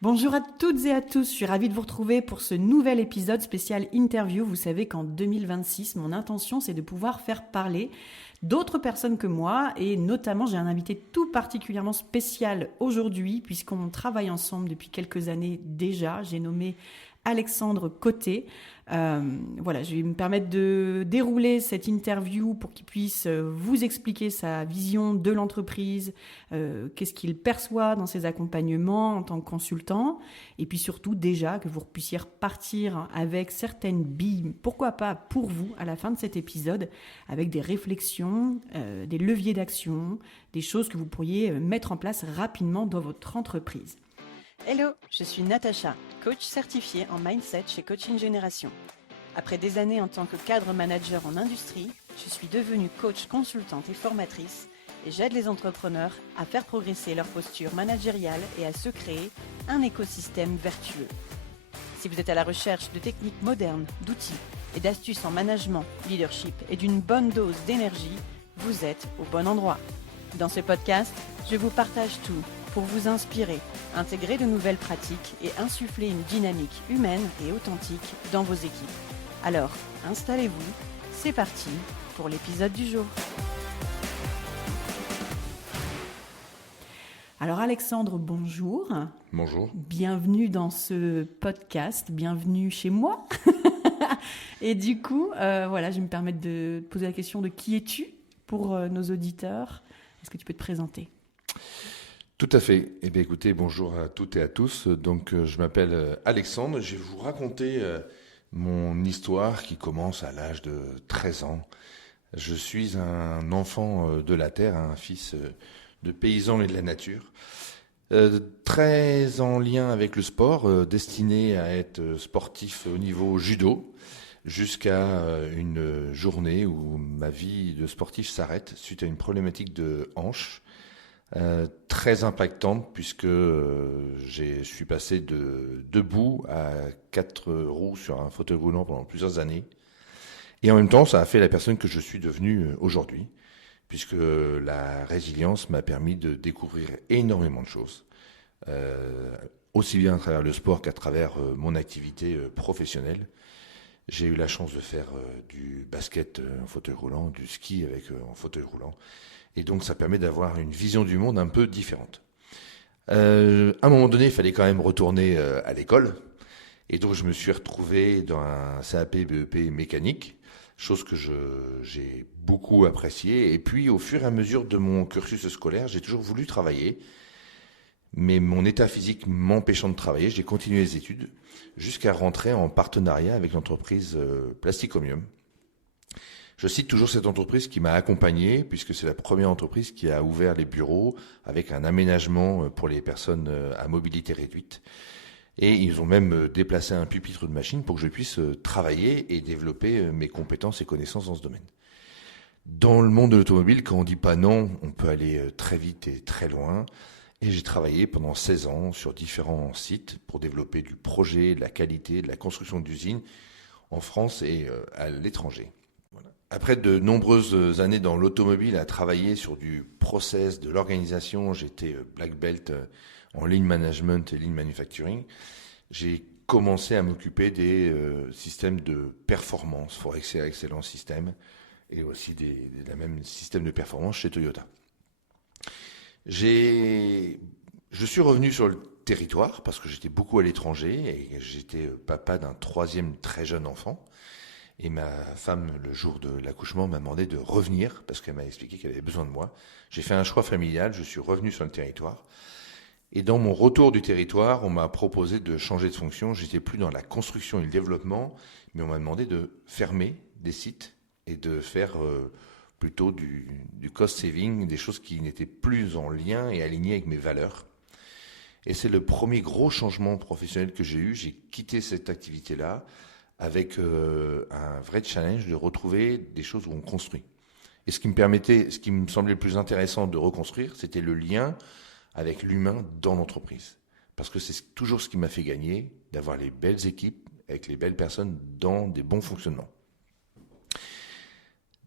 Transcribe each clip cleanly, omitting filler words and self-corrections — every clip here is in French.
Bonjour à toutes et à tous, je suis ravie de vous retrouver pour ce nouvel épisode spécial interview. Vous savez qu'en 2026, mon intention c'est de pouvoir faire parler d'autres personnes que moi et notamment j'ai un invité tout particulièrement spécial aujourd'hui puisqu'on travaille ensemble depuis quelques années déjà. J'ai nommé Alexandre Côté. Voilà, je vais me permettre de dérouler cette interview pour qu'il puisse vous expliquer sa vision de l'entreprise, qu'est-ce qu'il perçoit dans ses accompagnements en tant que consultant, et puis surtout déjà que vous puissiez repartir avec certaines billes, pourquoi pas pour vous à la fin de cet épisode, avec des réflexions, des leviers d'action, des choses que vous pourriez mettre en place rapidement dans votre entreprise. Hello, je suis Natacha, coach certifiée en mindset chez Coaching Génération. Après des années en tant que cadre manager en industrie, je suis devenue coach consultante et formatrice et j'aide les entrepreneurs à faire progresser leur posture managériale et à se créer un écosystème vertueux. Si vous êtes à la recherche de techniques modernes, d'outils et d'astuces en management, leadership et d'une bonne dose d'énergie, vous êtes au bon endroit. Dans ce podcast, je vous partage tout pour vous inspirer, intégrer de nouvelles pratiques et insuffler une dynamique humaine et authentique dans vos équipes. Alors, installez-vous, c'est parti pour l'épisode du jour. Alors Alexandre, bonjour. Bonjour. Bienvenue dans ce podcast, bienvenue chez moi. Et du coup, voilà, je vais me permettre de poser la question de qui es-tu pour nos auditeurs. Est-ce que tu peux te présenter ? Tout à fait. Eh bien, écoutez, bonjour à toutes et à tous. Donc, je m'appelle Alexandre. Je vais vous raconter mon histoire qui commence à l'âge de 13 ans. Je suis un enfant de la terre, un fils de paysan et de la nature. Très en lien avec le sport, destiné à être sportif au niveau judo, jusqu'à une journée où ma vie de sportif s'arrête suite à une problématique de hanche. Très impactante puisque je suis passé de debout à 4 roues sur un fauteuil roulant pendant plusieurs années. Et en même temps, ça a fait la personne que je suis devenu aujourd'hui, puisque la résilience m'a permis de découvrir énormément de choses, aussi bien à travers le sport qu'à travers mon activité professionnelle. J'ai eu la chance de faire du basket en fauteuil roulant, du ski en fauteuil roulant. Et donc, ça permet d'avoir une vision du monde un peu différente. À un moment donné, il fallait quand même retourner à l'école. Et donc, je me suis retrouvé dans un CAP BEP mécanique, chose que j'ai beaucoup appréciée. Et puis, au fur et à mesure de mon cursus scolaire, j'ai toujours voulu travailler. Mais mon état physique m'empêchant de travailler, j'ai continué les études jusqu'à rentrer en partenariat avec l'entreprise Plasticomium. Je cite toujours cette entreprise qui m'a accompagné, puisque c'est la première entreprise qui a ouvert les bureaux avec un aménagement pour les personnes à mobilité réduite. Et ils ont même déplacé un pupitre de machine pour que je puisse travailler et développer mes compétences et connaissances dans ce domaine. Dans le monde de l'automobile, quand on dit pas non, on peut aller très vite et très loin. Et j'ai travaillé pendant 16 ans sur différents sites pour développer du projet, de la qualité, de la construction d'usines en France et à l'étranger. Après de nombreuses années dans l'automobile à travailler sur du process, de l'organisation, j'étais black belt en lean management et lean manufacturing. J'ai commencé à m'occuper des systèmes de performance, Forex Excellence System, et aussi la même système de performance chez Toyota. Je suis revenu sur le territoire parce que j'étais beaucoup à l'étranger et j'étais papa d'un 3e très jeune enfant. Et ma femme, le jour de l'accouchement, m'a demandé de revenir parce qu'elle m'a expliqué qu'elle avait besoin de moi. J'ai fait un choix familial, je suis revenu sur le territoire. Et dans mon retour du territoire, on m'a proposé de changer de fonction. J'étais plus dans la construction et le développement, mais on m'a demandé de fermer des sites et de faire plutôt du cost saving, des choses qui n'étaient plus en lien et alignées avec mes valeurs. Et c'est le premier gros changement professionnel que j'ai eu. J'ai quitté cette activité-là avec un vrai challenge de retrouver des choses où on construit. Et ce qui me semblait le plus intéressant de reconstruire, c'était le lien avec l'humain dans l'entreprise. Parce que c'est toujours ce qui m'a fait gagner, d'avoir les belles équipes avec les belles personnes dans des bons fonctionnements.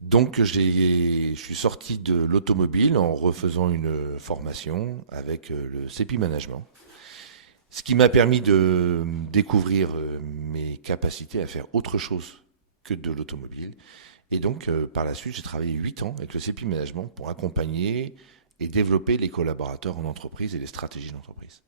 Donc je suis sorti de l'automobile en refaisant une formation avec le CEPI Management. Ce qui m'a permis de découvrir mes capacités à faire autre chose que de l'automobile. Et donc, par la suite, j'ai travaillé 8 ans avec le CEPI Management pour accompagner et développer les collaborateurs en entreprise et les stratégies d'entreprise.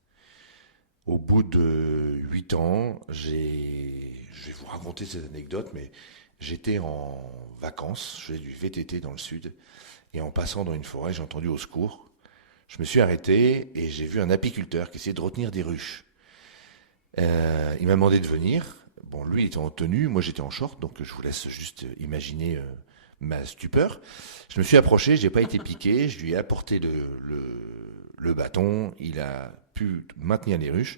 Au bout de 8 ans, je vais vous raconter cette anecdote, mais j'étais en vacances, je faisais du VTT dans le sud, et en passant dans une forêt, j'ai entendu au secours. Je me suis arrêté et j'ai vu un apiculteur qui essayait de retenir des ruches. Il m'a demandé de venir. Bon, lui, il était en tenue, moi j'étais en short, donc je vous laisse juste imaginer ma stupeur. Je me suis approché, j'ai pas été piqué, je lui ai apporté le bâton, il a pu maintenir les ruches,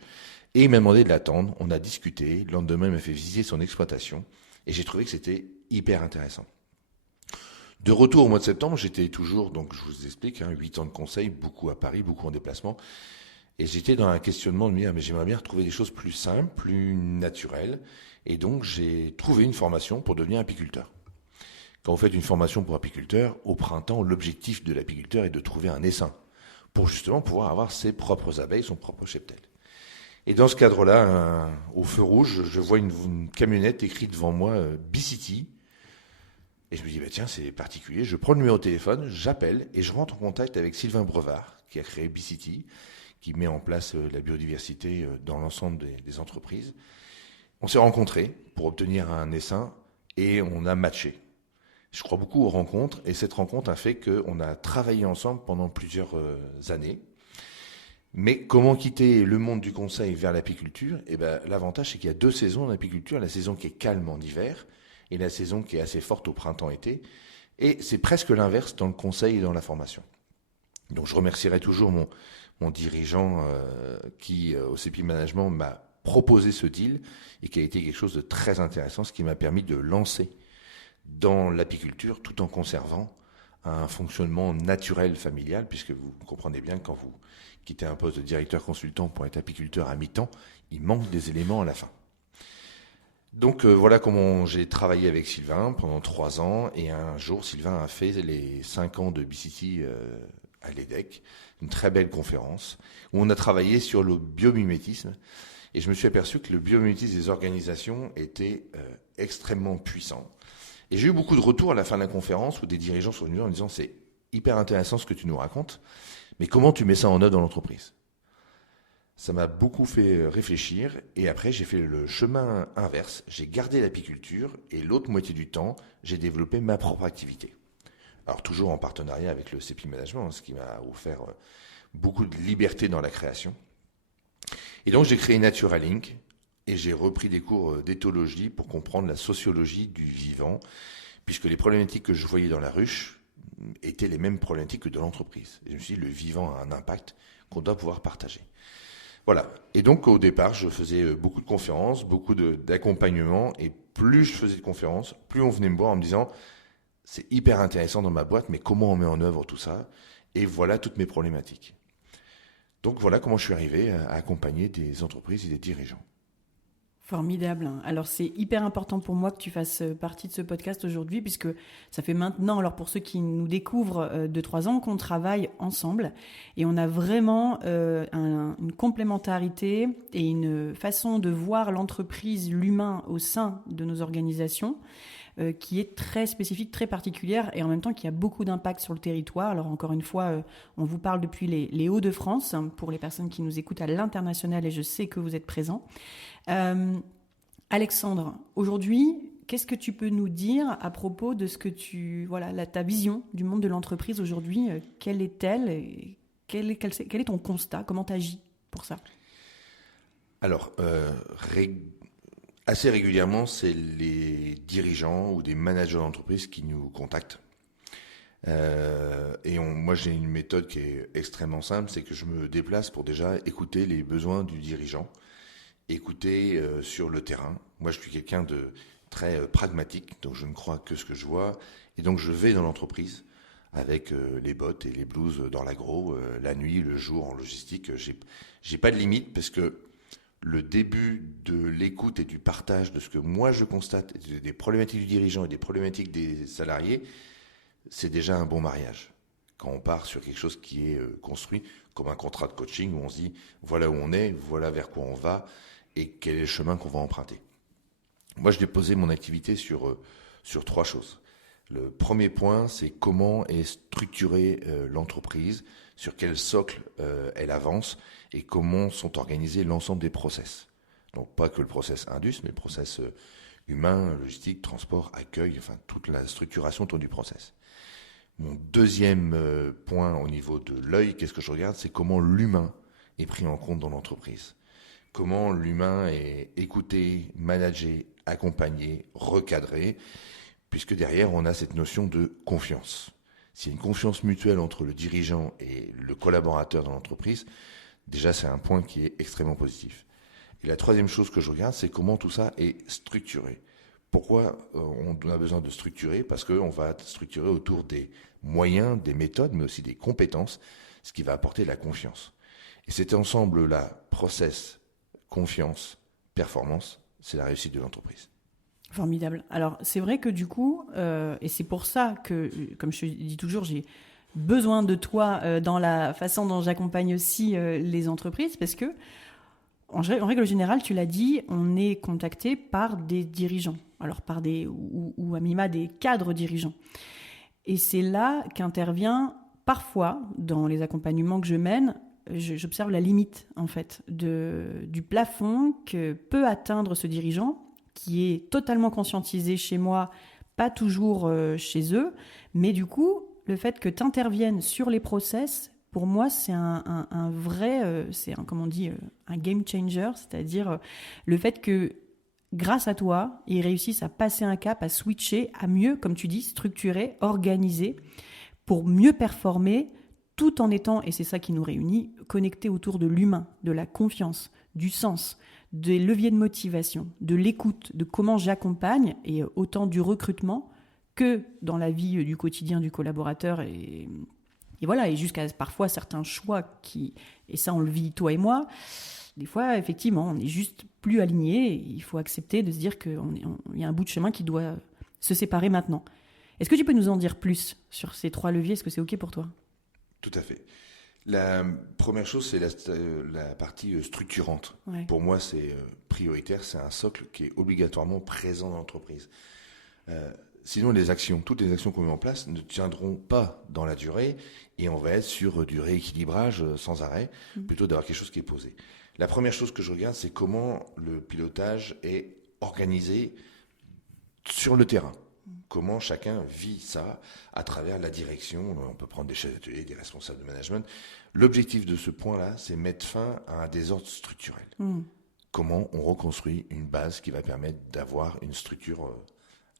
et il m'a demandé de l'attendre. On a discuté, le lendemain il m'a fait visiter son exploitation, et j'ai trouvé que c'était hyper intéressant. De retour au mois de septembre, j'étais toujours, donc je vous explique, 8 ans de conseil, beaucoup à Paris, beaucoup en déplacement. Et j'étais dans un questionnement de me dire, mais j'aimerais bien retrouver des choses plus simples, plus naturelles. Et donc j'ai trouvé une formation pour devenir apiculteur. Quand vous faites une formation pour apiculteur, au printemps, l'objectif de l'apiculteur est de trouver un essaim pour justement pouvoir avoir ses propres abeilles, son propre cheptel. Et dans ce cadre-là, au feu rouge, je vois une camionnette écrite devant moi, B-City. Et je me dis, tiens, c'est particulier. Je prends le numéro de téléphone, j'appelle et je rentre en contact avec Sylvain Brevard, qui a créé B-City, qui met en place la biodiversité dans l'ensemble des entreprises. On s'est rencontrés pour obtenir un essaim et on a matché. Je crois beaucoup aux rencontres et cette rencontre a fait qu'on a travaillé ensemble pendant plusieurs années. Mais comment quitter le monde du conseil vers l'apiculture ? L'avantage, c'est qu'il y a 2 saisons en apiculture. La saison qui est calme en hiver et la saison qui est assez forte au printemps-été. Et c'est presque l'inverse dans le conseil et dans la formation. Donc je remercierai toujours mon dirigeant qui, au CEPI Management, m'a proposé ce deal et qui a été quelque chose de très intéressant, ce qui m'a permis de lancer dans l'apiculture tout en conservant un fonctionnement naturel familial, puisque vous comprenez bien que quand vous quittez un poste de directeur consultant pour être apiculteur à mi-temps, il manque des éléments à la fin. Donc voilà comment j'ai travaillé avec Sylvain pendant 3 ans, et un jour Sylvain a fait les 5 ans de B-City à l'EDEC, une très belle conférence, où on a travaillé sur le biomimétisme, et je me suis aperçu que le biomimétisme des organisations était extrêmement puissant. Et j'ai eu beaucoup de retours à la fin de la conférence où des dirigeants sont venus en disant « c'est hyper intéressant ce que tu nous racontes, mais comment tu mets ça en œuvre dans l'entreprise ?» Ça m'a beaucoup fait réfléchir et après j'ai fait le chemin inverse. J'ai gardé l'apiculture et l'autre moitié du temps, j'ai développé ma propre activité. Alors toujours en partenariat avec le CEPI Management, ce qui m'a offert beaucoup de liberté dans la création. Et donc j'ai créé Naturalink et j'ai repris des cours d'éthologie pour comprendre la sociologie du vivant, puisque les problématiques que je voyais dans la ruche étaient les mêmes problématiques que dans l'entreprise. Et je me suis dit, le vivant a un impact qu'on doit pouvoir partager. Voilà. Et donc, au départ, je faisais beaucoup de conférences, beaucoup d'accompagnement, et plus je faisais de conférences, plus on venait me voir en me disant, c'est hyper intéressant dans ma boîte, mais comment on met en œuvre tout ça ? Et voilà toutes mes problématiques. Donc, voilà comment je suis arrivé à accompagner des entreprises et des dirigeants. Formidable. Alors c'est hyper important pour moi que tu fasses partie de ce podcast aujourd'hui, puisque ça fait maintenant, alors pour ceux qui nous découvrent, 2-3 ans qu'on travaille ensemble, et on a vraiment une complémentarité et une façon de voir l'entreprise, l'humain au sein de nos organisations qui est très spécifique, très particulière, et en même temps qui a beaucoup d'impact sur le territoire. Alors encore une fois, on vous parle depuis les Hauts-de-France, pour les personnes qui nous écoutent à l'international, et je sais que vous êtes présents. Alexandre, aujourd'hui, qu'est-ce que tu peux nous dire à propos de ce que ta vision du monde de l'entreprise aujourd'hui, quelle est-elle? Quel est ton constat? Comment tu agis pour ça? Alors, assez régulièrement, c'est les dirigeants ou des managers d'entreprise qui nous contactent. Moi, j'ai une méthode qui est extrêmement simple, c'est que je me déplace pour déjà écouter les besoins du dirigeant, écouter sur le terrain. Moi, je suis quelqu'un de très pragmatique, donc je ne crois que ce que je vois, et donc je vais dans l'entreprise avec les bottes et les blouses dans l'agro, la nuit, le jour, en logistique. J'ai pas de limite parce que le début de l'écoute et du partage de ce que moi je constate, des problématiques du dirigeant et des problématiques des salariés, c'est déjà un bon mariage. Quand on part sur quelque chose qui est construit comme un contrat de coaching où on se dit voilà où on est, voilà vers quoi on va et quel est le chemin qu'on va emprunter. Moi, je déposais mon activité sur 3 choses. Le premier point, c'est comment est structurée l'entreprise, sur quel socle elle avance et comment sont organisés l'ensemble des process. Donc pas que le process indus, mais le process humain, logistique, transport, accueil, enfin toute la structuration autour du process. Mon deuxième point au niveau de l'œil, qu'est-ce que je regarde, c'est comment l'humain est pris en compte dans l'entreprise. Comment l'humain est écouté, managé, accompagné, recadré, puisque derrière on a cette notion de confiance. S'il y a une confiance mutuelle entre le dirigeant et le collaborateur dans l'entreprise, déjà c'est un point qui est extrêmement positif. Et la troisième chose que je regarde, c'est comment tout ça est structuré. Pourquoi on a besoin de structurer ? Parce qu'on va structurer autour des moyens, des méthodes, mais aussi des compétences, ce qui va apporter la confiance. Et cet ensemble-là, process, confiance, performance, c'est la réussite de l'entreprise. Formidable. Alors, c'est vrai que du coup, et c'est pour ça que, comme je dis toujours, j'ai besoin de toi dans la façon dont j'accompagne aussi les entreprises, parce que, en règle générale, tu l'as dit, on est contacté par des dirigeants, alors par ou à minima des cadres dirigeants. Et c'est là qu'intervient parfois, dans les accompagnements que je mène, j'observe la limite, en fait, du plafond que peut atteindre ce dirigeant, qui est totalement conscientisé chez moi, pas toujours chez eux, mais du coup, le fait que tu interviennes sur les process, pour moi, c'est un vrai, comme on dit, un game changer, c'est-à-dire le fait que grâce à toi, ils réussissent à passer un cap, à switcher, à mieux, comme tu dis, structurer, organiser, pour mieux performer, tout en étant, et c'est ça qui nous réunit, connectés autour de l'humain, de la confiance, du sens, des leviers de motivation, de l'écoute, de comment j'accompagne, et autant du recrutement que dans la vie du quotidien du collaborateur, et voilà, et jusqu'à parfois certains choix et ça on le vit toi et moi, des fois effectivement on est juste plus alignés, et il faut accepter de se dire qu'il y a un bout de chemin qui doit se séparer maintenant. Est-ce que tu peux nous en dire plus sur ces 3 leviers ? Est-ce que c'est OK pour toi ? Tout à fait. La première chose, c'est la partie structurante. Ouais. Pour moi, c'est prioritaire, c'est un socle qui est obligatoirement présent dans l'entreprise. Sinon, toutes les actions qu'on met en place ne tiendront pas dans la durée et on va être sur du rééquilibrage sans arrêt, plutôt d'avoir quelque chose qui est posé. La première chose que je regarde, c'est comment le pilotage est organisé sur le terrain. Comment chacun vit ça à travers la direction. On peut prendre des chefs d'atelier, des responsables de management. L'objectif de ce point-là, c'est mettre fin à un désordre structurel. Comment on reconstruit une base qui va permettre d'avoir une structure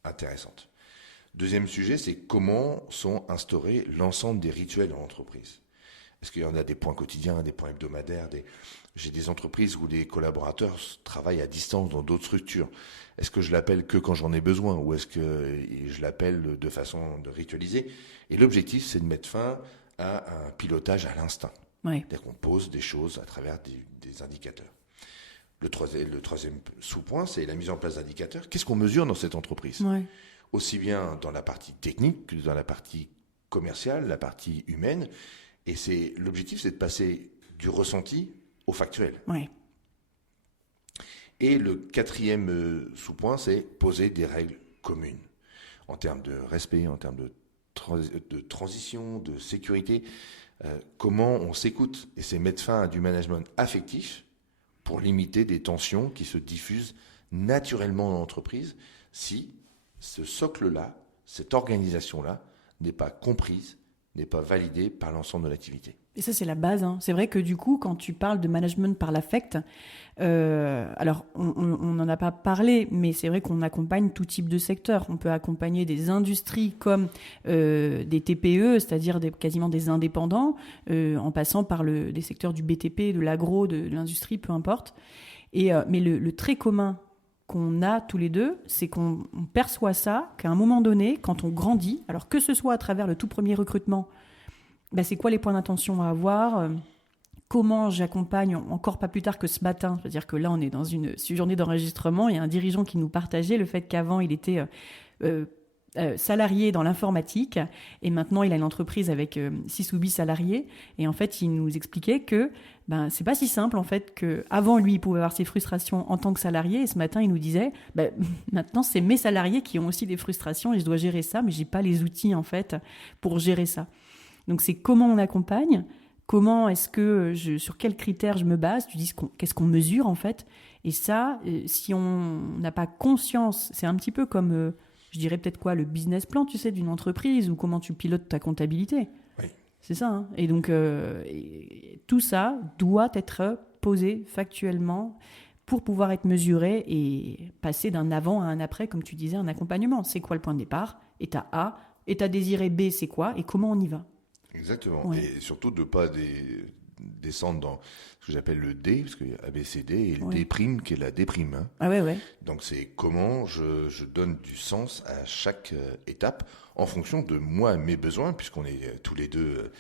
intéressante. Deuxième sujet, c'est comment sont instaurés l'ensemble des rituels dans l'entreprise. Est-ce qu'il y en a des points quotidiens, des points hebdomadaires, J'ai des entreprises où les collaborateurs travaillent à distance dans d'autres structures. Est-ce que je l'appelle que quand j'en ai besoin ou est-ce que je l'appelle de façon de ritualiser ? Et l'objectif, c'est de mettre fin à un pilotage à l'instinct. Ouais. C'est-à-dire qu'on pose des choses à travers des indicateurs. Le troisième sous-point, c'est la mise en place d'indicateurs. Qu'est-ce qu'on mesure dans cette entreprise ? Ouais. Aussi bien dans la partie technique que dans la partie commerciale, la partie humaine. Et l'objectif, c'est de passer du ressenti au factuel. Ouais. Et le quatrième sous-point, c'est poser des règles communes en termes de respect, en termes de transition, de sécurité. Comment on s'écoute, et c'est mettre fin à du management affectif pour limiter des tensions qui se diffusent naturellement dans l'entreprise si ce socle-là, cette organisation-là n'est pas comprise, n'est pas validée par l'ensemble de l'activité. Et ça, c'est la base. Hein. C'est vrai que du coup, quand tu parles de management par l'affect, alors on n'en a pas parlé, mais c'est vrai qu'on accompagne tout type de secteur. On peut accompagner des industries comme des TPE, c'est-à-dire quasiment des indépendants, en passant par des secteurs du BTP, de l'agro, de l'industrie, peu importe. Mais le trait commun qu'on a tous les deux, c'est qu'on perçoit ça, qu'à un moment donné, quand on grandit, alors que ce soit à travers le tout premier recrutement, c'est quoi les points d'intention à avoir, comment j'accompagne, encore pas plus tard que ce matin, c'est-à-dire que là on est dans une journée d'enregistrement, il y a un dirigeant qui nous partageait le fait qu'avant il était salarié dans l'informatique et maintenant il a une entreprise avec 6 ou 8 salariés. Et en fait, il nous expliquait que c'est pas si simple en fait, qu'avant lui, il pouvait avoir ses frustrations en tant que salarié. Et ce matin, il nous disait maintenant, c'est mes salariés qui ont aussi des frustrations et je dois gérer ça, mais j'ai pas les outils en fait pour gérer ça. Donc c'est comment on accompagne, comment est-ce que sur quels critères je me base, tu dis qu'est-ce qu'on mesure en fait. Et ça, si on n'a pas conscience, c'est un petit peu comme je dirais peut-être le business plan, tu sais, d'une entreprise ou comment tu pilotes ta comptabilité. Oui. C'est ça. Hein. Et donc, tout ça doit être posé factuellement pour pouvoir être mesuré et passer d'un avant à un après, comme tu disais, un accompagnement. C'est quoi le point de départ ? État A, état désiré B, c'est quoi ? Et comment on y va ? Exactement. Ouais. Et surtout de ne pas descendre dans ce que j'appelle le D, parce qu'il y a ABCD, et le D' qui est la déprime. Hein. Ah ouais. Donc c'est comment je donne du sens à chaque étape en fonction de moi, mes besoins, puisqu'on est tous les deux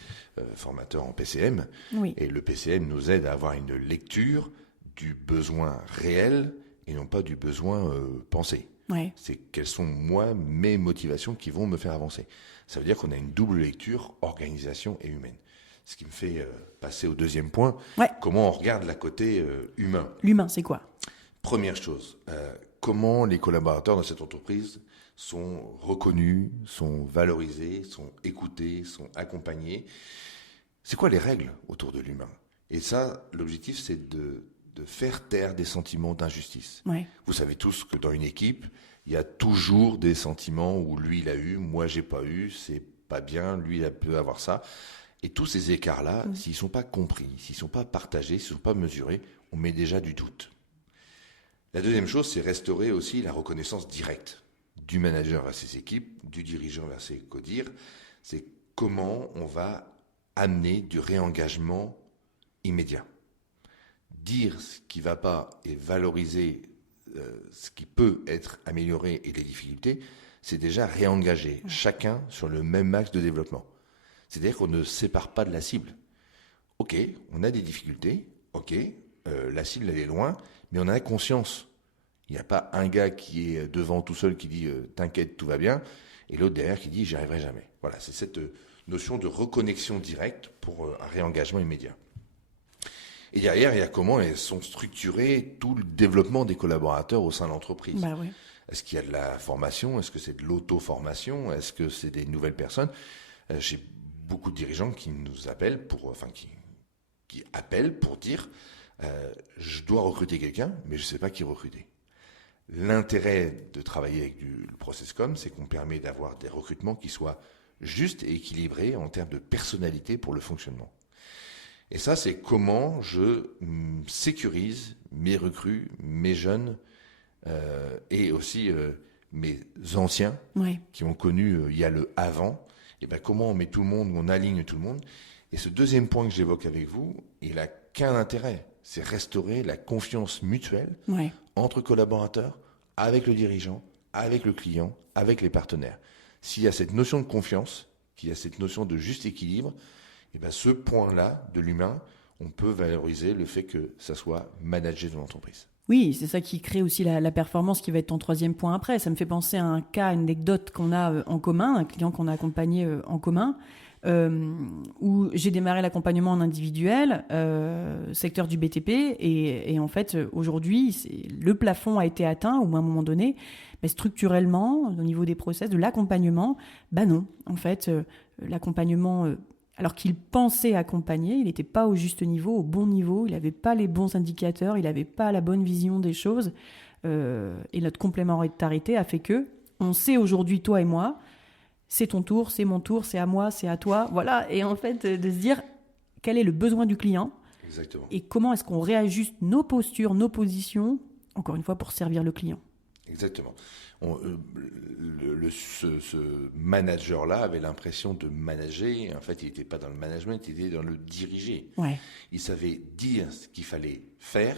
formateurs en PCM. Oui. Et le PCM nous aide à avoir une lecture du besoin réel et non pas du besoin pensé. Ouais. C'est quelles sont, moi, mes motivations qui vont me faire avancer. Ça veut dire qu'on a une double lecture, organisation et humaine. Ce qui me fait passer au deuxième point, comment on regarde la côté humain. L'humain, c'est quoi ? Première chose, comment les collaborateurs dans cette entreprise sont reconnus, sont valorisés, sont écoutés, sont accompagnés. C'est quoi les règles autour de l'humain ? Et ça, l'objectif, c'est de faire taire des sentiments d'injustice. Ouais. Vous savez tous que dans une équipe, il y a toujours des sentiments où lui, il a eu, moi, j'ai pas eu, c'est pas bien, lui, il peut avoir ça. Et tous ces écarts-là, s'ils ne sont pas compris, s'ils ne sont pas partagés, s'ils ne sont pas mesurés, on met déjà du doute. La deuxième chose, c'est restaurer aussi la reconnaissance directe du manager vers ses équipes, du dirigeant vers ses codires. C'est comment on va amener du réengagement immédiat. Dire ce qui ne va pas et valoriser ce qui peut être amélioré et les difficultés, c'est déjà réengager chacun sur le même axe de développement. C'est-à-dire qu'on ne sépare pas de la cible. Ok, on a des difficultés, ok, la cible elle est loin, mais on en a conscience. Il n'y a pas un gars qui est devant tout seul qui dit « t'inquiète, tout va bien », et l'autre derrière qui dit « j'y arriverai jamais ». Voilà, c'est cette notion de reconnexion directe pour un réengagement immédiat. Et derrière, il y a comment elles sont structurées tout le développement des collaborateurs au sein de l'entreprise. Ouais. Est-ce qu'il y a de la formation ? Est-ce que c'est de l'auto-formation ? Est-ce que c'est des nouvelles personnes ? J'ai beaucoup de dirigeants qui nous appellent qui appellent pour dire je dois recruter quelqu'un, mais je ne sais pas qui recruter. L'intérêt de travailler avec le ProcessCom, c'est qu'on permet d'avoir des recrutements qui soient justes et équilibrés en termes de personnalité pour le fonctionnement. Et ça, c'est comment je sécurise mes recrues, mes jeunes et aussi mes anciens qui ont connu il y a le avant. Et ben comment on met tout le monde, on aligne tout le monde. Et ce deuxième point que j'évoque avec vous, il n'a qu'un intérêt, c'est restaurer la confiance mutuelle entre collaborateurs, avec le dirigeant, avec le client, avec les partenaires. S'il y a cette notion de confiance, qu'il y a cette notion de juste équilibre, et ben ce point-là de l'humain, on peut valoriser le fait que ça soit managé dans l'entreprise. Oui, c'est ça qui crée aussi la performance qui va être ton troisième point après. Ça me fait penser à un cas, une anecdote qu'on a en commun, un client qu'on a accompagné en commun, où j'ai démarré l'accompagnement en individuel, secteur du BTP, et en fait, aujourd'hui, le plafond a été atteint, ou à un moment donné, mais structurellement, au niveau des process, de l'accompagnement, non. En fait, l'accompagnement... alors qu'il pensait accompagner, il n'était pas au juste niveau, au bon niveau, il n'avait pas les bons indicateurs, il n'avait pas la bonne vision des choses. Et notre complémentarité a fait que, on sait aujourd'hui, toi et moi, c'est ton tour, c'est mon tour, c'est à moi, c'est à toi. Voilà. Et en fait, de se dire quel est le besoin du client. Exactement. Et comment est-ce qu'on réajuste nos postures, nos positions, encore une fois, pour servir le client. Exactement. Ce manager-là avait l'impression de manager. En fait, il n'était pas dans le management, il était dans le diriger. Il savait dire ce qu'il fallait faire,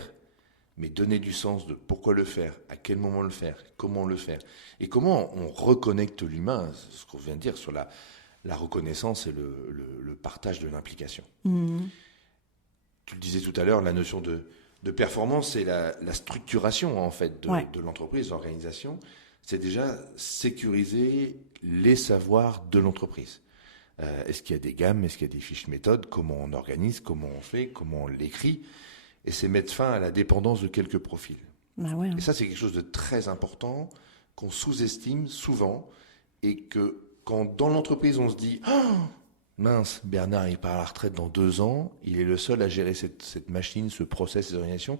mais donner du sens de pourquoi le faire, à quel moment le faire, comment le faire. Et comment on reconnecte l'humain, ce qu'on vient de dire sur la reconnaissance et le partage de l'implication. Tu le disais tout à l'heure, la notion de performance, c'est la structuration en fait de l'entreprise, de l'organisation. c'est déjà sécuriser les savoirs de l'entreprise. Est-ce qu'il y a des gammes, est-ce qu'il y a des fiches méthodes, comment on organise, comment on fait, comment on l'écrit, et c'est mettre fin à la dépendance de quelques profils. Bah ouais, hein. Et ça, c'est quelque chose de très important qu'on sous-estime souvent, et que quand dans l'entreprise on se dit mince, Bernard il part à la retraite dans 2 ans, il est le seul à gérer cette machine, ce process, ces organisations.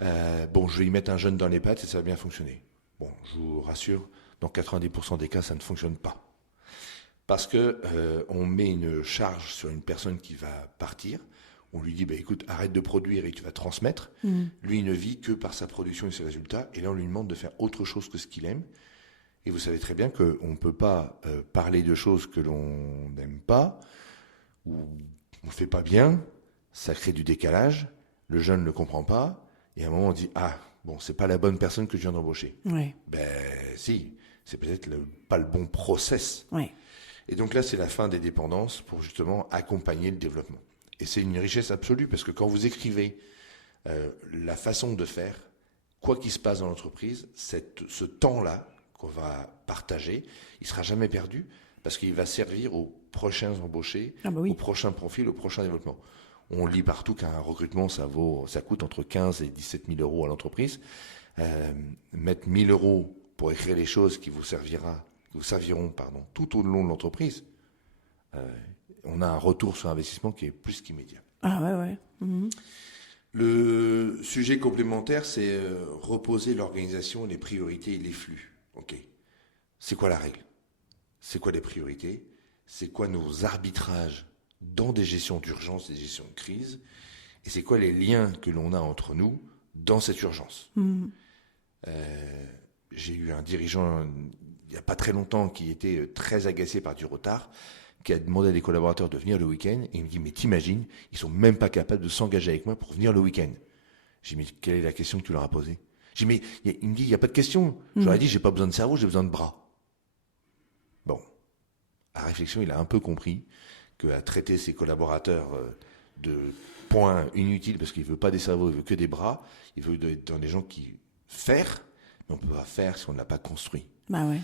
Je vais y mettre un jeune dans les pattes et ça va bien fonctionner. Bon, je vous rassure, dans 90% des cas, ça ne fonctionne pas. Parce que on met une charge sur une personne qui va partir. On lui dit, écoute, arrête de produire et tu vas transmettre. Lui, il ne vit que par sa production et ses résultats. Et là, on lui demande de faire autre chose que ce qu'il aime. Et vous savez très bien qu'on ne peut pas parler de choses que l'on n'aime pas ou on ne fait pas bien. Ça crée du décalage. Le jeune ne le comprend pas. Et à un moment, on dit, c'est pas la bonne personne que je viens d'embaucher. Ouais. Si, c'est peut-être pas le bon process. Ouais. Et donc là, c'est la fin des dépendances pour justement accompagner le développement. Et c'est une richesse absolue parce que quand vous écrivez la façon de faire, quoi qu'il se passe dans l'entreprise, ce temps-là qu'on va partager, il ne sera jamais perdu parce qu'il va servir aux prochains embauchés, aux prochains profils, au prochain développement. On lit partout qu'un recrutement, ça coûte entre 15 et 17 000 euros à l'entreprise. Mettre 1 000 euros pour écrire les choses qui vous serviront tout au long de l'entreprise, on a un retour sur investissement qui est plus qu'immédiat. Ah ouais. Mmh. Le sujet complémentaire, c'est reposer l'organisation, les priorités et les flux. Ok. C'est quoi la règle? C'est quoi les priorités? C'est quoi nos arbitrages dans des gestions d'urgence, des gestions de crise? Et c'est quoi les liens que l'on a entre nous dans cette urgence? J'ai eu un dirigeant il n'y a pas très longtemps qui était très agacé par du retard, qui a demandé à des collaborateurs de venir le week-end, et il me dit, mais t'imagines, ils sont même pas capables de s'engager avec moi pour venir le week-end. J'ai dit, mais quelle est la question que tu leur as posée? J'ai dit, mais il me dit, il n'y a pas de question. Je leur ai dit, j'ai pas besoin de cerveau, j'ai besoin de bras. Bon, à réflexion, il a un peu compris qu'à traiter ses collaborateurs de points inutiles, parce qu'il veut pas des cerveaux, il veut que des bras, il veut dans des gens qui faire, mais on peut pas faire si on ne l'a pas construit. Bah ouais.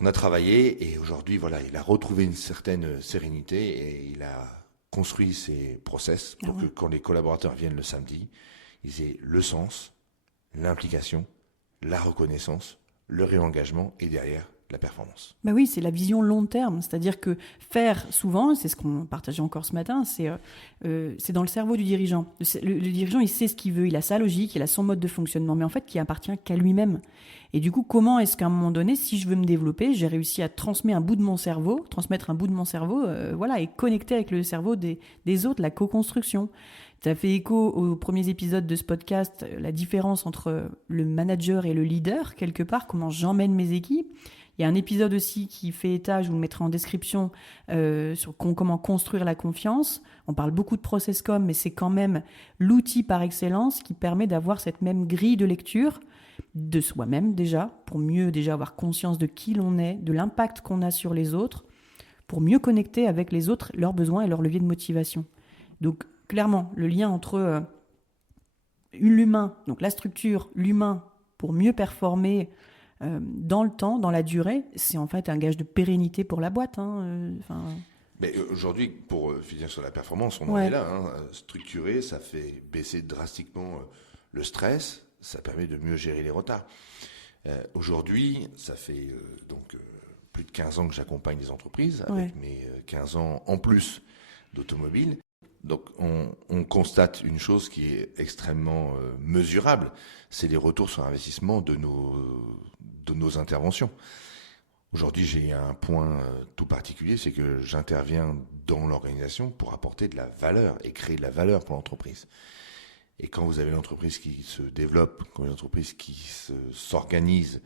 On a travaillé et aujourd'hui, il a retrouvé une certaine sérénité et il a construit ses process pour que quand les collaborateurs viennent le samedi, ils aient le sens, l'implication, la reconnaissance, le réengagement et derrière la performance. Bah oui, c'est la vision long terme. C'est-à-dire que faire souvent, c'est ce qu'on partageait encore ce matin, c'est dans le cerveau du dirigeant. Le dirigeant, il sait ce qu'il veut, il a sa logique, il a son mode de fonctionnement, mais en fait, qui appartient qu'à lui-même. Et du coup, comment est-ce qu'à un moment donné, si je veux me développer, j'ai réussi à transmettre un bout de mon cerveau, et connecter avec le cerveau des autres, la co-construction. Ça fait écho aux premiers épisodes de ce podcast, la différence entre le manager et le leader, quelque part, comment j'emmène mes équipes. Il y a un épisode aussi qui fait état, je vous le mettrai en description, sur comment construire la confiance. On parle beaucoup de process-com, mais c'est quand même l'outil par excellence qui permet d'avoir cette même grille de lecture de soi-même déjà, pour mieux déjà avoir conscience de qui l'on est, de l'impact qu'on a sur les autres, pour mieux connecter avec les autres, leurs besoins et leurs leviers de motivation. Donc clairement, le lien entre l'humain, donc la structure, l'humain, pour mieux performer dans le temps, dans la durée, c'est en fait un gage de pérennité pour la boîte. Mais aujourd'hui, pour finir sur la performance, on en est là. Structurer, ça fait baisser drastiquement le stress, ça permet de mieux gérer les retards. Aujourd'hui, ça fait plus de 15 ans que j'accompagne les entreprises, avec mes 15 ans en plus d'automobile. Donc on constate une chose qui est extrêmement mesurable, c'est les retours sur investissement de nos interventions. Aujourd'hui, j'ai un point tout particulier, c'est que j'interviens dans l'organisation pour apporter de la valeur et créer de la valeur pour l'entreprise. Et quand vous avez une entreprise qui se développe, quand une entreprise qui s'organise,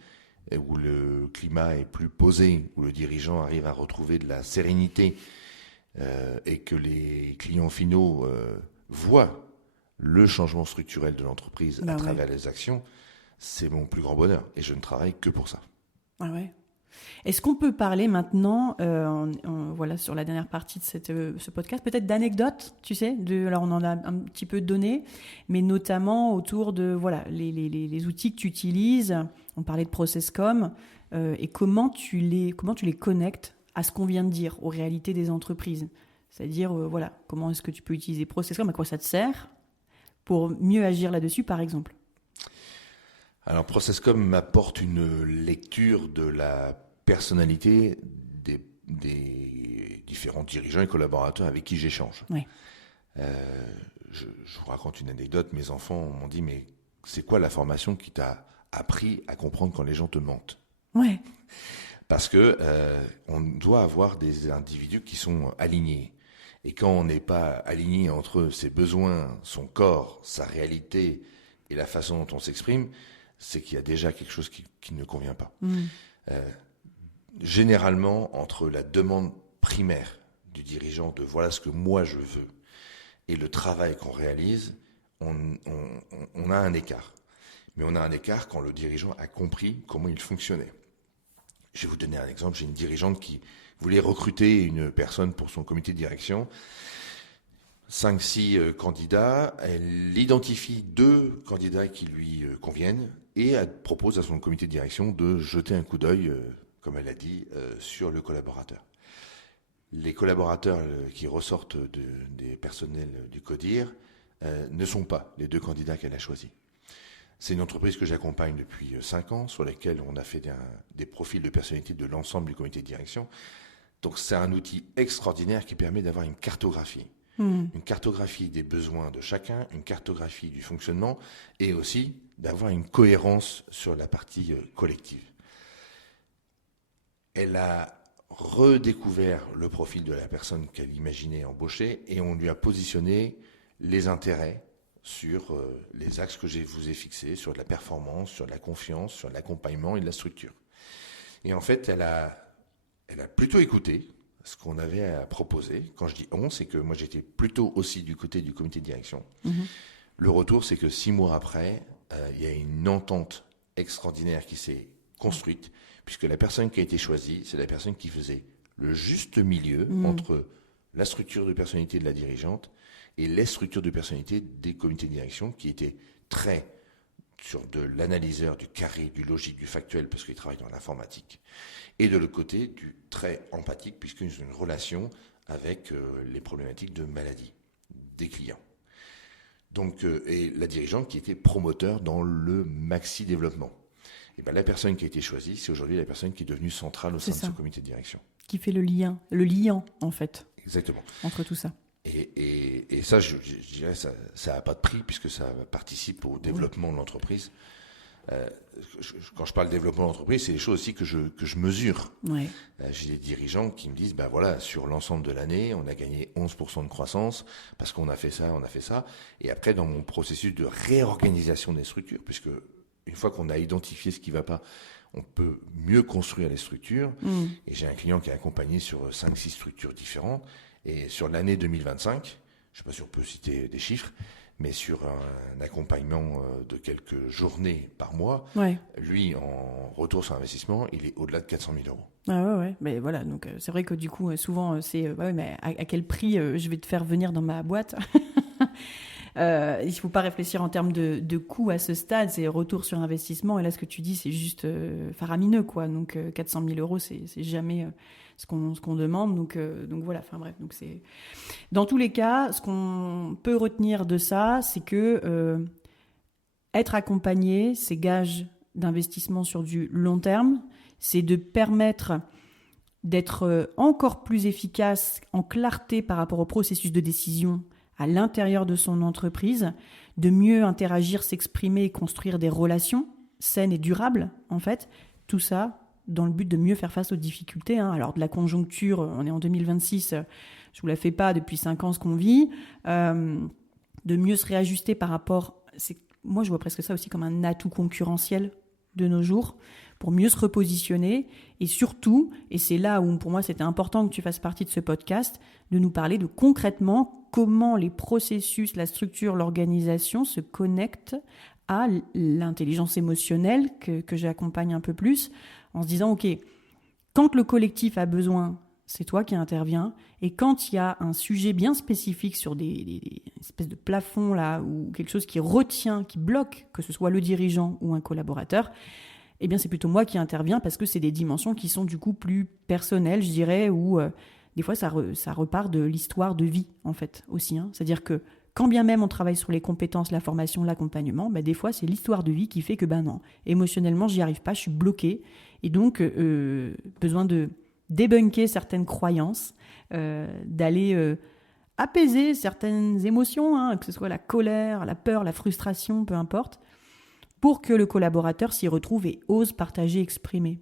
où le climat est plus posé, où le dirigeant arrive à retrouver de la sérénité, et que les clients finaux voient le changement structurel de l'entreprise à travers les actions, c'est mon plus grand bonheur. Et je ne travaille que pour ça. Ah ouais. Est-ce qu'on peut parler maintenant, voilà, sur la dernière partie de ce podcast, peut-être d'anecdotes, tu sais, alors on en a un petit peu donné, mais notamment autour de voilà les outils que tu utilises. On parlait de ProcessCom et comment tu les connectes à ce qu'on vient de dire, aux réalités des entreprises. C'est-à-dire, voilà, comment est-ce que tu peux utiliser ProcessCom, à quoi ça te sert pour mieux agir là-dessus, par exemple. Alors, ProcessCom m'apporte une lecture de la personnalité des différents dirigeants et collaborateurs avec qui j'échange. Oui. Je vous raconte une anecdote. Mes enfants m'ont dit, mais c'est quoi la formation qui t'a appris à comprendre quand les gens te mentent ? Ouais. Parce que on doit avoir des individus qui sont alignés. Et quand on n'est pas aligné entre ses besoins, son corps, sa réalité et la façon dont on s'exprime, c'est qu'il y a déjà quelque chose qui ne convient pas. Généralement, entre la demande primaire du dirigeant de voilà ce que moi je veux et le travail qu'on réalise, on a un écart. Mais on a un écart quand le dirigeant a compris comment il fonctionnait. Je vais vous donner un exemple. J'ai une dirigeante qui voulait recruter une personne pour son comité de direction. 5-6 candidats. Elle identifie 2 candidats qui lui conviennent et elle propose à son comité de direction de jeter un coup d'œil, comme elle a dit, sur le collaborateur. Les collaborateurs qui ressortent des personnels du CODIR ne sont pas les 2 candidats qu'elle a choisis. C'est une entreprise que j'accompagne depuis 5 ans, sur laquelle on a fait des profils de personnalité de l'ensemble du comité de direction. Donc c'est un outil extraordinaire qui permet d'avoir une cartographie. Une cartographie des besoins de chacun, une cartographie du fonctionnement et aussi d'avoir une cohérence sur la partie collective. Elle a redécouvert le profil de la personne qu'elle imaginait embaucher et on lui a positionné les intérêts sur les axes que je vous ai fixés, sur la performance, sur la confiance, sur l'accompagnement et de la structure. Et en fait, elle a plutôt écouté ce qu'on avait à proposer. Quand je dis on, c'est que moi j'étais plutôt aussi du côté du comité de direction. Le retour, c'est que 6 mois après, il y a une entente extraordinaire qui s'est construite, puisque la personne qui a été choisie, c'est la personne qui faisait le juste milieu entre la structure de personnalité de la dirigeante et les structures de personnalité des comités de direction qui étaient très sur de l'analyseur, du carré, du logique, du factuel, parce qu'ils travaillent dans l'informatique, et de l'autre côté, du très empathique, puisqu'ils ont une relation avec les problématiques de maladie des clients. Donc, et la dirigeante qui était promoteur dans le maxi-développement. Et ben, la personne qui a été choisie, c'est aujourd'hui la personne qui est devenue centrale au sein de ce comité de direction. Qui fait le liant, en fait. Exactement. Entre tout ça. Et ça, je dirais, ça n'a pas de prix puisque ça participe au développement de l'entreprise. Quand je parle de développement de l'entreprise, c'est des choses aussi que je mesure. Ouais. J'ai des dirigeants qui me disent, ben voilà, sur l'ensemble de l'année, on a gagné 11% de croissance parce qu'on a fait ça, on a fait ça. Et après, dans mon processus de réorganisation des structures, puisque une fois qu'on a identifié ce qui ne va pas, on peut mieux construire les structures. Et j'ai un client qui est accompagné sur 5-6 structures différentes. Et sur l'année 2025, je ne sais pas si on peut citer des chiffres, mais sur un accompagnement de quelques journées par mois, lui, en retour sur investissement, il est au-delà de 400 000 euros. Ah ouais. Mais voilà, donc c'est vrai que du coup, souvent, c'est mais à quel prix je vais te faire venir dans ma boîte ? Il ne faut pas réfléchir en termes de coût à ce stade, c'est retour sur investissement. Et là, ce que tu dis, c'est juste faramineux, quoi. Donc 400 000 euros, c'est jamais ce qu'on demande. Donc voilà, enfin bref. Donc c'est... Dans tous les cas, ce qu'on peut retenir de ça, c'est que être accompagné, c'est gage d'investissement sur du long terme. C'est de permettre d'être encore plus efficace en clarté par rapport au processus de décision à l'intérieur de son entreprise, de mieux interagir, s'exprimer et construire des relations saines et durables, en fait. Tout ça dans le but de mieux faire face aux difficultés. Alors, de la conjoncture, on est en 2026, je ne vous la fais pas depuis 5 ans ce qu'on vit, de mieux se réajuster par rapport... Moi, je vois presque ça aussi comme un atout concurrentiel de nos jours, pour mieux se repositionner et surtout, et c'est là où pour moi c'était important que tu fasses partie de ce podcast, de nous parler de concrètement comment les processus, la structure, l'organisation se connectent à l'intelligence émotionnelle que j'accompagne un peu plus en se disant ok, Quand le collectif a besoin, c'est toi qui interviens. Et quand il y a un sujet bien spécifique sur des espèces de plafonds là, ou quelque chose qui retient, qui bloque, que ce soit le dirigeant ou un collaborateur, eh bien c'est plutôt moi qui interviens parce que c'est des dimensions qui sont du coup plus personnelles, je dirais, où des fois ça repart de l'histoire de vie en fait aussi. C'est-à-dire que quand bien même on travaille sur les compétences, la formation, l'accompagnement, des fois c'est l'histoire de vie qui fait que non, émotionnellement j'y arrive pas, je suis bloquée. Et donc besoin de débunker certaines croyances, d'aller apaiser certaines émotions, que ce soit la colère, la peur, la frustration, peu importe, pour que le collaborateur s'y retrouve et ose partager, exprimer.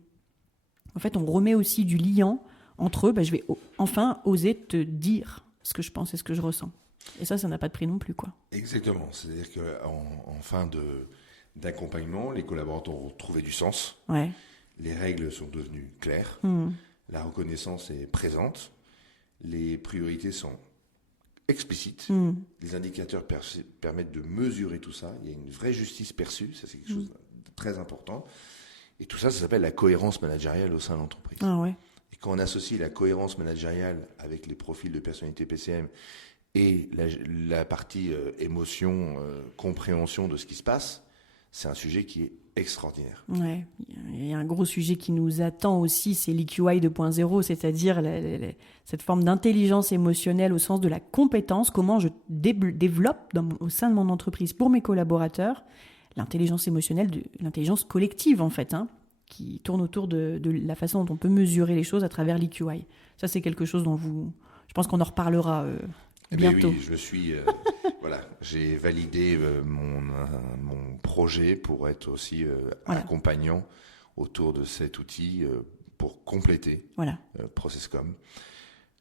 En fait, on remet aussi du liant entre eux. Je vais enfin oser te dire ce que je pense et ce que je ressens. Et ça n'a pas de prix non plus, quoi. Exactement. C'est-à-dire qu'en fin d'accompagnement, les collaborateurs ont trouvé du sens. Ouais. Les règles sont devenues claires. La reconnaissance est présente. Les priorités sont explicites. Les indicateurs permettent de mesurer tout ça. Il y a une vraie justice perçue. Ça, c'est quelque chose de très important. Et tout ça, ça s'appelle la cohérence managériale au sein de l'entreprise. Ah ouais. Et quand on associe la cohérence managériale avec les profils de personnalité PCM et la partie émotion, compréhension de ce qui se passe, c'est un sujet qui est extraordinaire. Ouais. Il y a un gros sujet qui nous attend aussi, c'est l'EQI 2.0, c'est-à-dire cette forme d'intelligence émotionnelle au sens de la compétence, comment je développe au sein de mon entreprise pour mes collaborateurs l'intelligence émotionnelle, l'intelligence collective en fait, qui tourne autour de la façon dont on peut mesurer les choses à travers l'EQI. Ça, c'est quelque chose dont je pense qu'on en reparlera bientôt. Oui, je suis... voilà, j'ai validé mon projet pour être aussi accompagnant autour de cet outil pour compléter ProcessCom.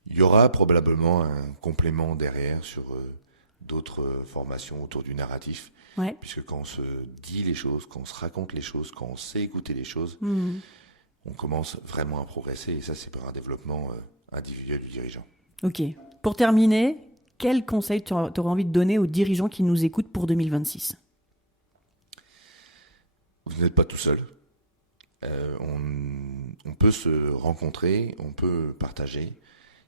Il y aura probablement un complément derrière sur d'autres formations autour du narratif, puisque quand on se dit les choses, quand on se raconte les choses, quand on sait écouter les choses, on commence vraiment à progresser, et ça c'est pour un développement individuel du dirigeant. Ok. Pour terminer, quel conseil tu aurais envie de donner aux dirigeants qui nous écoutent pour 2026 ? Vous n'êtes pas tout seul. On peut se rencontrer, on peut partager.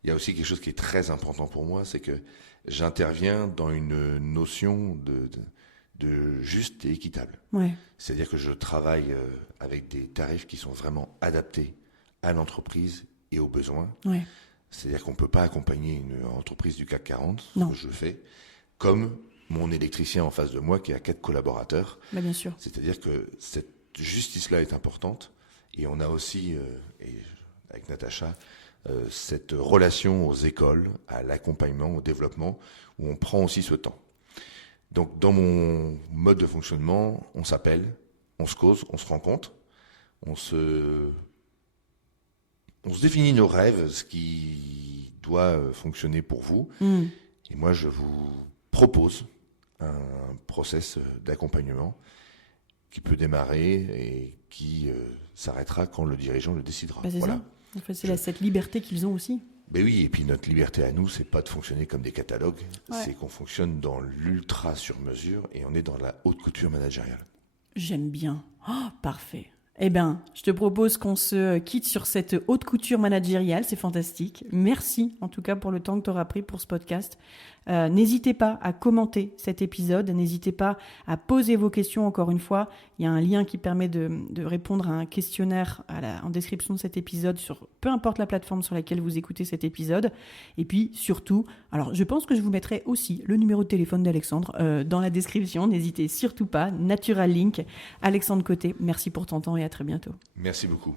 Il y a aussi quelque chose qui est très important pour moi, c'est que j'interviens dans une notion de juste et équitable. Ouais. C'est-à-dire que je travaille avec des tarifs qui sont vraiment adaptés à l'entreprise et aux besoins. Ouais. C'est-à-dire qu'on ne peut pas accompagner une entreprise du CAC 40, ce que je fais, comme mon électricien en face de moi qui a 4 collaborateurs. Bien sûr. C'est-à-dire que cette justice-là est importante. Et on a aussi, avec Natacha, cette relation aux écoles, à l'accompagnement, au développement, où on prend aussi ce temps. Donc dans mon mode de fonctionnement, on s'appelle, on se cause, on se rencontre, on se définit nos rêves, ce qui doit fonctionner pour vous. Et moi, je vous propose un process d'accompagnement qui peut démarrer et qui s'arrêtera quand le dirigeant le décidera. C'est ça. En fait, c'est cette liberté qu'ils ont aussi. Ben oui, et puis notre liberté à nous, c'est pas de fonctionner comme des catalogues, c'est qu'on fonctionne dans l'ultra sur mesure et on est dans la haute couture managériale. J'aime bien. Oh, parfait. Eh bien, je te propose qu'on se quitte sur cette haute couture managériale, c'est fantastique. Merci en tout cas pour le temps que tu auras pris pour ce podcast. N'hésitez pas à commenter cet épisode, n'hésitez pas à poser vos questions encore une fois. Il y a un lien qui permet de répondre à un questionnaire en description de cet épisode sur peu importe la plateforme sur laquelle vous écoutez cet épisode. Et puis surtout, alors je pense que je vous mettrai aussi le numéro de téléphone d'Alexandre dans la description. N'hésitez surtout pas. Natural Link, Alexandre Côté, merci pour ton temps et à très bientôt. Merci beaucoup.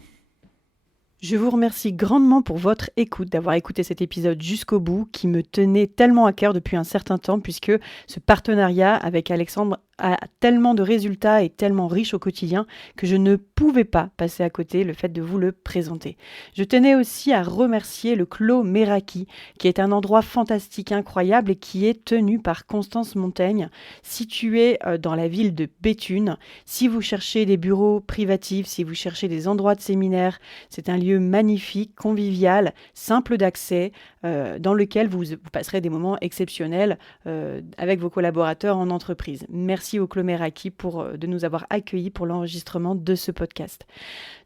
Je vous remercie grandement pour votre écoute, d'avoir écouté cet épisode jusqu'au bout, qui me tenait tellement à cœur depuis un certain temps, puisque ce partenariat avec Alexandre a tellement de résultats et tellement riche au quotidien que je ne pouvais pas passer à côté le fait de vous le présenter. Je tenais aussi à remercier le Clos Meraki, qui est un endroit fantastique, incroyable et qui est tenu par Constance Montaigne, situé dans la ville de Béthune. Si vous cherchez des bureaux privatifs, si vous cherchez des endroits de séminaire, c'est un lieu magnifique, convivial, simple d'accès, dans lequel vous passerez des moments exceptionnels avec vos collaborateurs en entreprise. Merci merci au Clos Meraki de nous avoir accueillis pour l'enregistrement de ce podcast.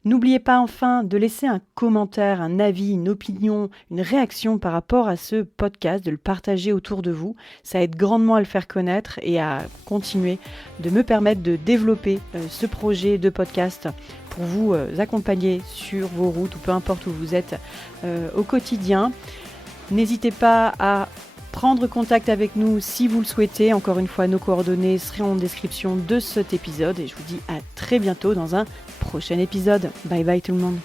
N'oubliez pas enfin de laisser un commentaire, un avis, une opinion, une réaction par rapport à ce podcast, de le partager autour de vous. Ça aide grandement à le faire connaître et à continuer de me permettre de développer ce projet de podcast pour vous accompagner sur vos routes ou peu importe où vous êtes au quotidien. N'hésitez pas à prendre contact avec nous si vous le souhaitez. Encore une fois, nos coordonnées seront en description de cet épisode et je vous dis à très bientôt dans un prochain épisode. Bye bye tout le monde.